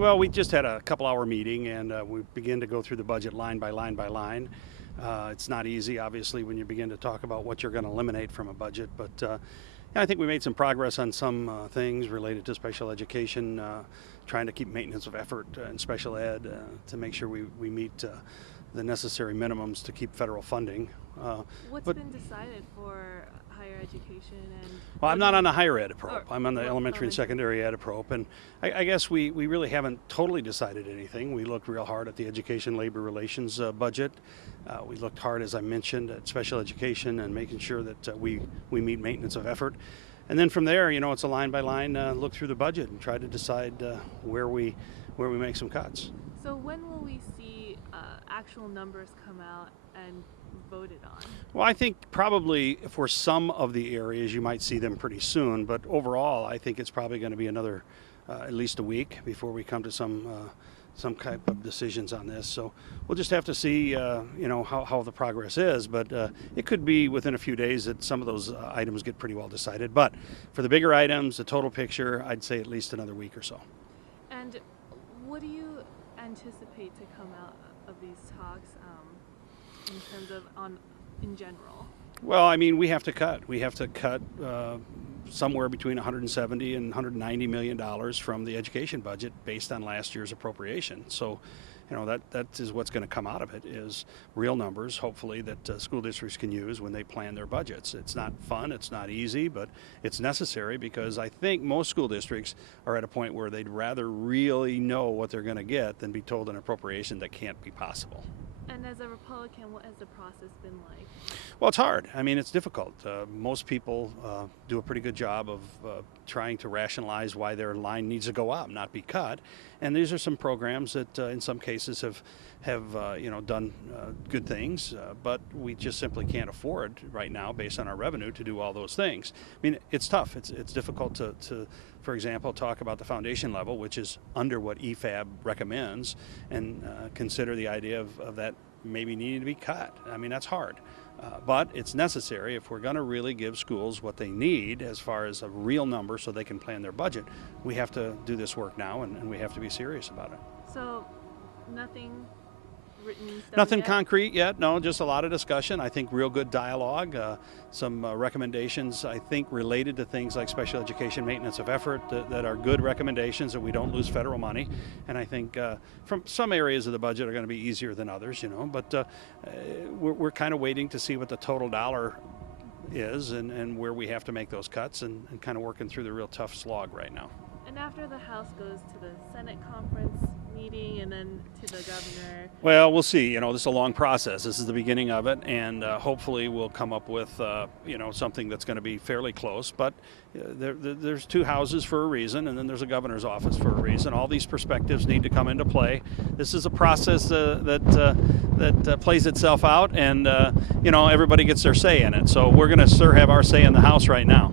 Well, we just had a couple-hour meeting, and we begin to go through the budget line by line by line. It's not easy, obviously, when you begin to talk about what you're going to eliminate from a budget, but yeah, I think we made some progress on some things related to special education, trying to keep maintenance of effort in special ed to make sure we meet the necessary minimums to keep federal funding. What's been decided for higher education? Well, I'm not on the higher ed approach. I'm on the elementary and secondary ed approach, and I guess we really haven't totally decided anything. We looked real hard at the education labor relations budget. We looked hard, as I mentioned, at special education and making sure that we meet maintenance of effort. And then from there, it's a line by line look through the budget and try to decide where we make some cuts. So when will we see actual numbers come out and voted on? Well, I think probably for some of the areas you might see them pretty soon, but overall I think it's probably going to be another at least a week before we come to some type of decisions on this. So we'll just have to see how the progress is, but it could be within a few days that some of those items get pretty well decided. But for the bigger items, the total picture, I'd say at least another week or so. And what do you anticipate to come out of these talks in terms of in general? Well, I mean, we have to cut. We have to cut somewhere between $170 and $190 million from the education budget based on last year's appropriation. So, that is what's going to come out of it is real numbers, hopefully, that school districts can use when they plan their budgets. It's not fun, it's not easy, but it's necessary because I think most school districts are at a point where they'd rather really know what they're going to get than be told an appropriation that can't be possible. And as a Republican, what has the process been like? Well, it's hard. I mean, it's difficult. Most people do a pretty good job of trying to rationalize why their line needs to go up, not be cut. And these are some programs that in some cases have done good things, but we just simply can't afford right now, based on our revenue, to do all those things. I mean, it's tough. It's difficult to for example, talk about the foundation level, which is under what EFAB recommends, and consider the idea of that maybe needing to be cut. I mean, that's hard. But it's necessary if we're going to really give schools what they need as far as a real number so they can plan their budget. We have to do this work now, and we have to be serious about it. So nothing written in stone Nothing yet? concrete yet, no, just a lot of discussion. I think real good dialogue, some recommendations, I think, related to things like special education maintenance of effort that are good recommendations that we don't lose federal money. And I think from some areas of the budget are going to be easier than others, but we're kind of waiting to see what the total dollar is and where we have to make those cuts and kind of working through the real tough slog right now. And after the House goes to the Senate conference meeting and then to the governor? Well, we'll see. This is a long process. This is the beginning of it, and hopefully we'll come up with, something that's going to be fairly close. But there's two houses for a reason, and then there's a governor's office for a reason. All these perspectives need to come into play. This is a process that plays itself out, and everybody gets their say in it. So we're going to have our say in the House right now.